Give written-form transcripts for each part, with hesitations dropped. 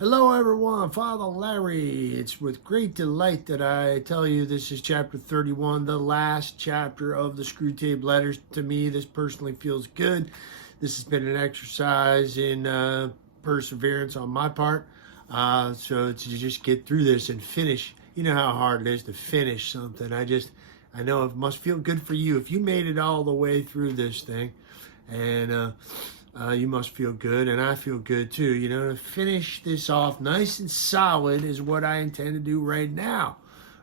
Hello, everyone. Father Larry. It's with great delight that I tell you this is chapter 31, the last chapter of the Screwtape Letters. To me, this personally feels good. This has been an exercise in perseverance on my part. So to just get through this and finish, you know how hard it is to finish something. I know it must feel good for you if you made it all the way through this thing. And you must feel good, and I feel good too. You know, to finish this off nice and solid is what I intend to do right now.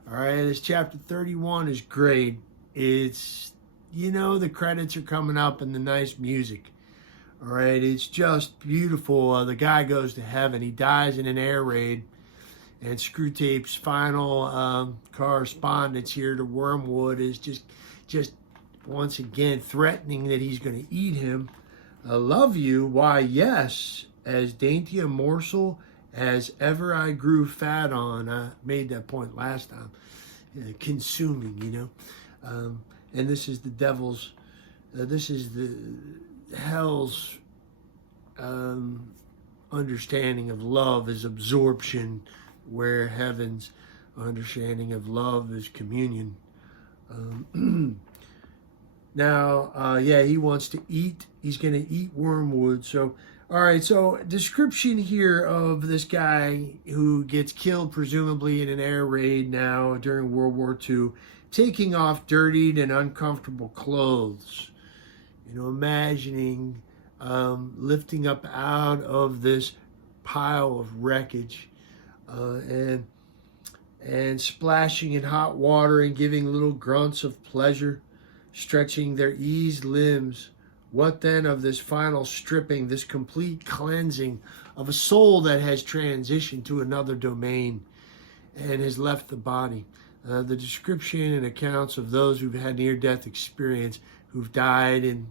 All right, this chapter 31 is great. It's, the credits are coming up and the nice music. All right, it's just beautiful. The guy goes to heaven. He dies in an air raid. And Screwtape's final correspondence here to Wormwood is just once again threatening that he's going to eat him. I love you, why um, as dainty a morsel as ever I grew fat on. I made that point last time. Consuming, and this is the devil's, this is the hell's understanding of love is absorption, where heaven's understanding of love is communion. Now, he wants to eat. He's going to eat Wormwood. So, all right. So, description here of this guy who gets killed, presumably in an air raid now during World War II, taking off dirtied and uncomfortable clothes. Imagining lifting up out of this pile of wreckage and splashing in hot water and giving little grunts of pleasure, stretching their eased limbs. What then of this final stripping, this complete cleansing of a soul that has transitioned to another domain and has left the body? The description and accounts of those who've had near-death experience, who've died and,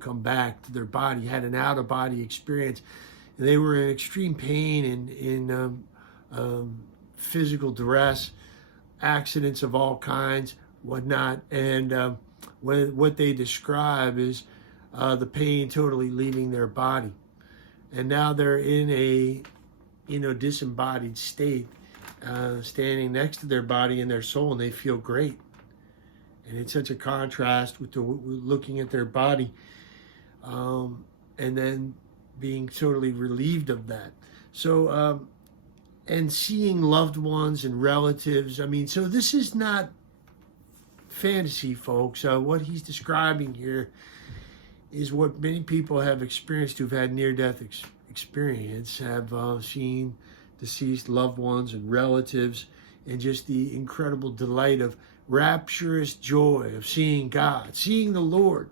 come back to their body, had an out-of-body experience. They were in extreme pain and in physical duress, accidents of all kinds, whatnot, and what they describe is the pain totally leaving their body. And now they're in a, disembodied state, standing next to their body and their soul, and they feel great. And it's such a contrast with looking at their body and then being totally relieved of that. So, and seeing loved ones and relatives. So this is not fantasy, folks. What he's describing here is what many people have experienced who've had near-death experience, have seen deceased loved ones and relatives, and just the incredible delight of rapturous joy of seeing God, seeing the Lord,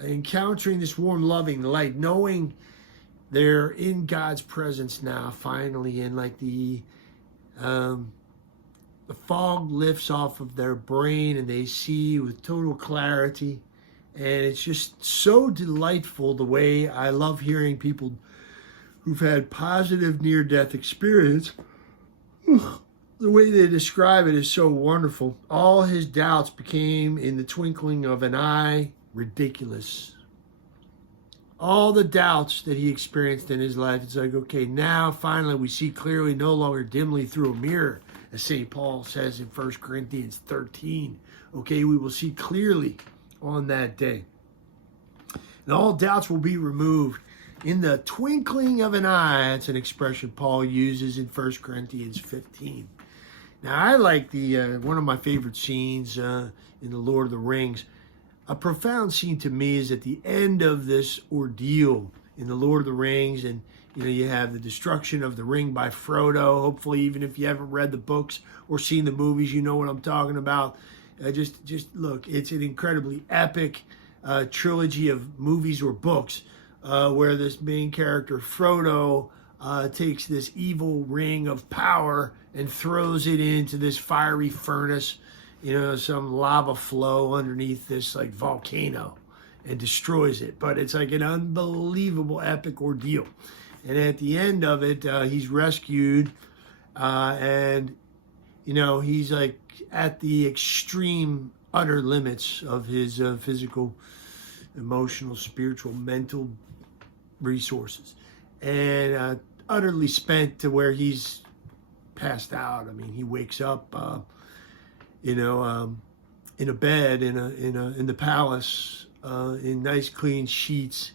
encountering this warm, loving light, knowing they're in God's presence now, finally, and like the fog lifts off of their brain and they see with total clarity. And it's just so delightful the way I love hearing people who've had positive near-death experience. The way they describe it is so wonderful. All his doubts became, in the twinkling of an eye, ridiculous. All the doubts that he experienced in his life, it's like, okay, now finally we see clearly, no longer dimly through a mirror, as St. Paul says in 1 Corinthians 13. Okay, we will see clearly on that day. And all doubts will be removed in the twinkling of an eye. That's an expression Paul uses in 1 Corinthians 15. Now, I like one of my favorite scenes in The Lord of the Rings. A profound scene to me is at the end of this ordeal in The Lord of the Rings, and you have the destruction of the ring by Frodo. Hopefully, even if you haven't read the books or seen the movies, you know what I'm talking about. Just look, it's an incredibly epic trilogy of movies or books where this main character, Frodo, takes this evil ring of power and throws it into this fiery furnace, some lava flow underneath this like volcano, and destroys it. But it's like an unbelievable epic ordeal. And at the end of it, he's rescued, and he's like at the extreme, utter limits of his physical, emotional, spiritual, mental resources. And utterly spent to where he's passed out. I mean, he wakes up, in a bed in the palace, in nice clean sheets,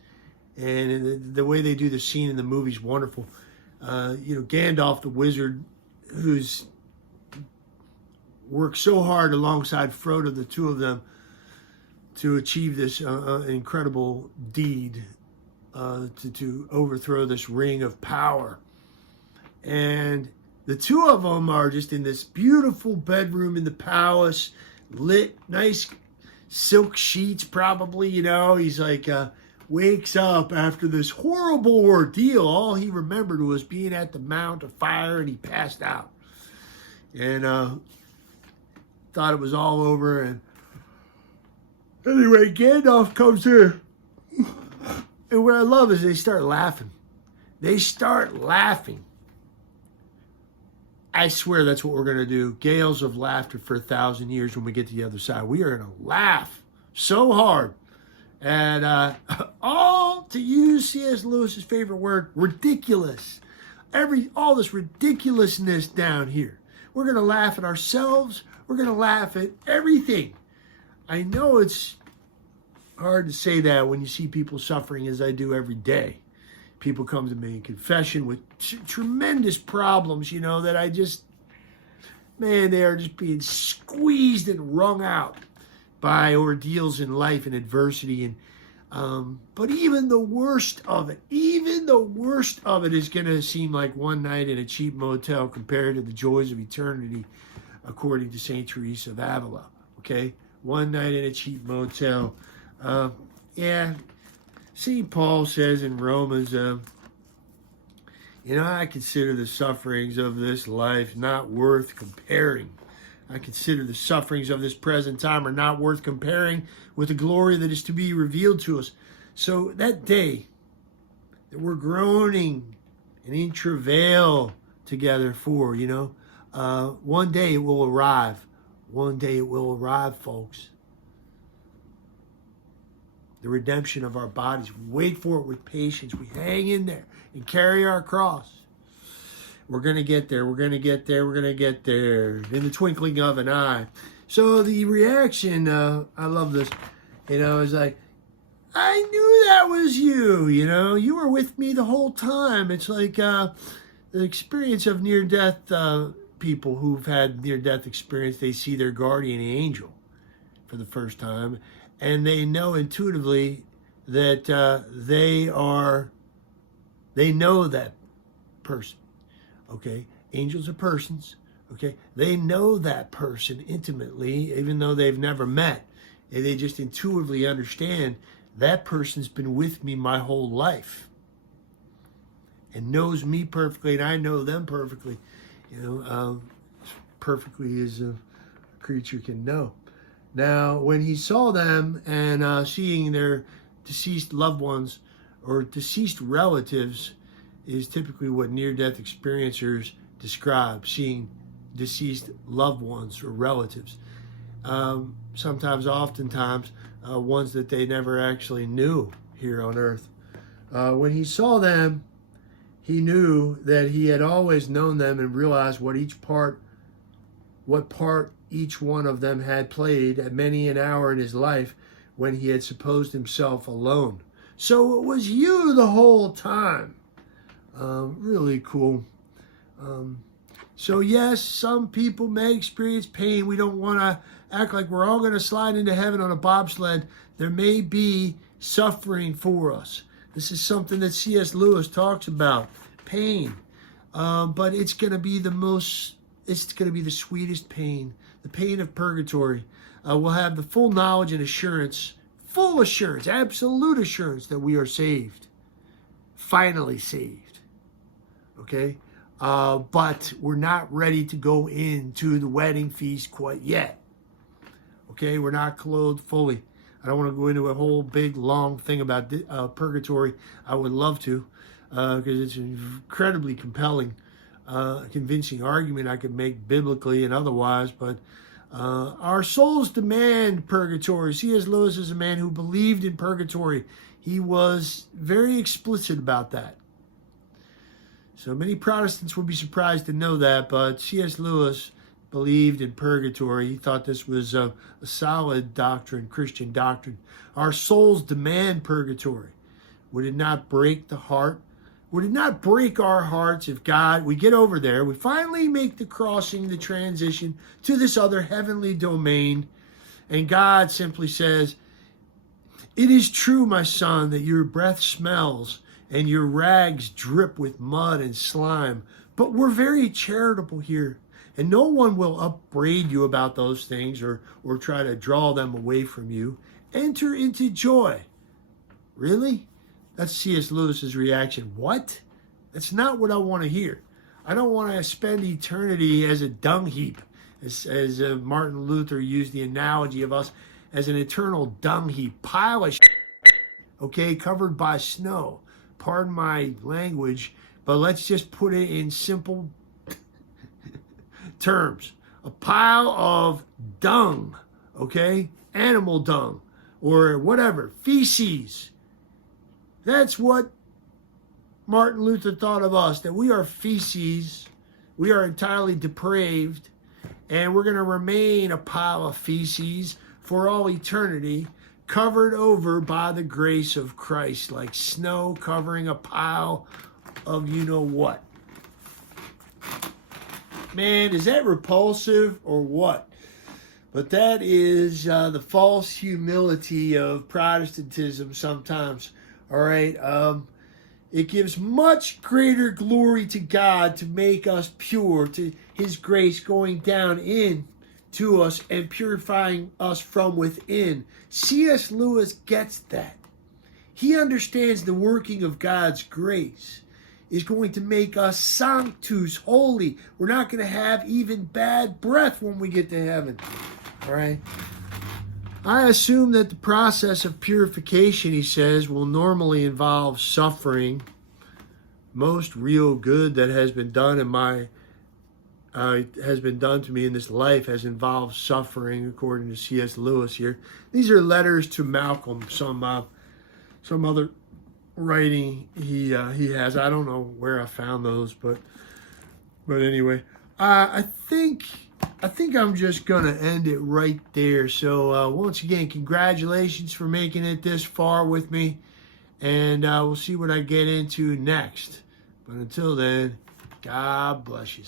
and the way they do the scene in the movie is wonderful. Gandalf the wizard, who's worked so hard alongside Frodo, the two of them, to achieve this incredible deed, to overthrow this ring of power. And the two of them are just in this beautiful bedroom in the palace, lit, nice silk sheets probably, He's like, wakes up after this horrible ordeal. All he remembered was being at the Mount of Fire, and he passed out. And thought it was all over. And anyway, Gandalf comes here. And what I love is they start laughing. They start laughing. I swear that's what we're going to do. Gales of laughter for 1,000 years when we get to the other side. We are going to laugh so hard. And all, to use C.S. Lewis's favorite word, ridiculous. All this ridiculousness down here. We're going to laugh at ourselves. We're going to laugh at everything. I know it's hard to say that when you see people suffering as I do every day. People come to me in confession with tremendous problems, that I just, man, they are just being squeezed and wrung out by ordeals in life and adversity. And but even the worst of it is going to seem like one night in a cheap motel compared to the joys of eternity, according to St. Teresa of Avila. Okay, one night in a cheap motel. St. Paul says in Romans, I consider the sufferings of this life not worth comparing. I consider the sufferings of this present time are not worth comparing with the glory that is to be revealed to us. So that day that we're groaning and in travail together for, one day it will arrive. One day it will arrive, folks. The redemption of our bodies. We wait for it with patience. We hang in there and carry our cross. We're going to get there. We're going to get there. We're going to get there in the twinkling of an eye. So the reaction, I love this, is like, I knew that was you, you were with me the whole time. It's like the experience of near-death people who've had near-death experience. They see their guardian angel for the first time. And they know intuitively that they know that person, okay? Angels are persons, okay? They know that person intimately, even though they've never met. And they just intuitively understand that person's been with me my whole life and knows me perfectly, and I know them perfectly, perfectly as a creature can know. Now, when he saw them and seeing their deceased loved ones or deceased relatives is typically what near-death experiencers describe, seeing deceased loved ones or relatives. Sometimes, oftentimes, ones that they never actually knew here on earth. When he saw them, he knew that he had always known them and realized what part each one of them had played at many an hour in his life when he had supposed himself alone. So it was you the whole time. Really cool. So yes, some people may experience pain. We don't want to act like we're all going to slide into heaven on a bobsled. There may be suffering for us. This is something that C.S. Lewis talks about, pain. But it's going to be the sweetest pain. The pain of purgatory. We'll have the full knowledge and assurance, absolute assurance that we are saved. Finally saved. Okay? But we're not ready to go into the wedding feast quite yet. Okay? We're not clothed fully. I don't want to go into a whole big, long thing about purgatory. I would love to, because it's an incredibly compelling convincing argument I could make biblically and otherwise, but our souls demand purgatory. C.S. Lewis is a man who believed in purgatory. He was very explicit about that. So many Protestants would be surprised to know that, but C.S. Lewis believed in purgatory. He thought this was a solid doctrine, Christian doctrine. Our souls demand purgatory. Would it not break the heart? Would it not break our hearts if we get over there, we finally make the crossing, the transition to this other heavenly domain, and God simply says, "It is true, my son, that your breath smells and your rags drip with mud and slime, but we're very charitable here, and no one will upbraid you about those things or try to draw them away from you. Enter into joy." Really? That's C.S. Lewis's reaction. What? That's not what I want to hear. I don't want to spend eternity as a dung heap, as Martin Luther used the analogy of us as an eternal dung heap, pile of shit, okay, covered by snow. Pardon my language, but let's just put it in simple terms. A pile of dung, okay, animal dung, or whatever, feces. That's what Martin Luther thought of us, that we are feces, we are entirely depraved, and we're going to remain a pile of feces for all eternity, covered over by the grace of Christ, like snow covering a pile of you-know-what. Man, is that repulsive or what? But that is the false humility of Protestantism sometimes. All right, it gives much greater glory to God to make us pure, to His grace going down in to us and purifying us from within. C.S. Lewis gets that. He understands the working of God's grace is going to make us sanctus, holy. We're not going to have even bad breath when we get to heaven. All right. I assume that the process of purification, he says, will normally involve suffering. Most real good that has been done to me in this life has involved suffering, according to C.S. Lewis here. These are letters to Malcolm, some other writing he has. I don't know where I found those, but anyway, I think I'm just going to end it right there. So once again, congratulations for making it this far with me. And we'll see what I get into next. But until then, God bless you.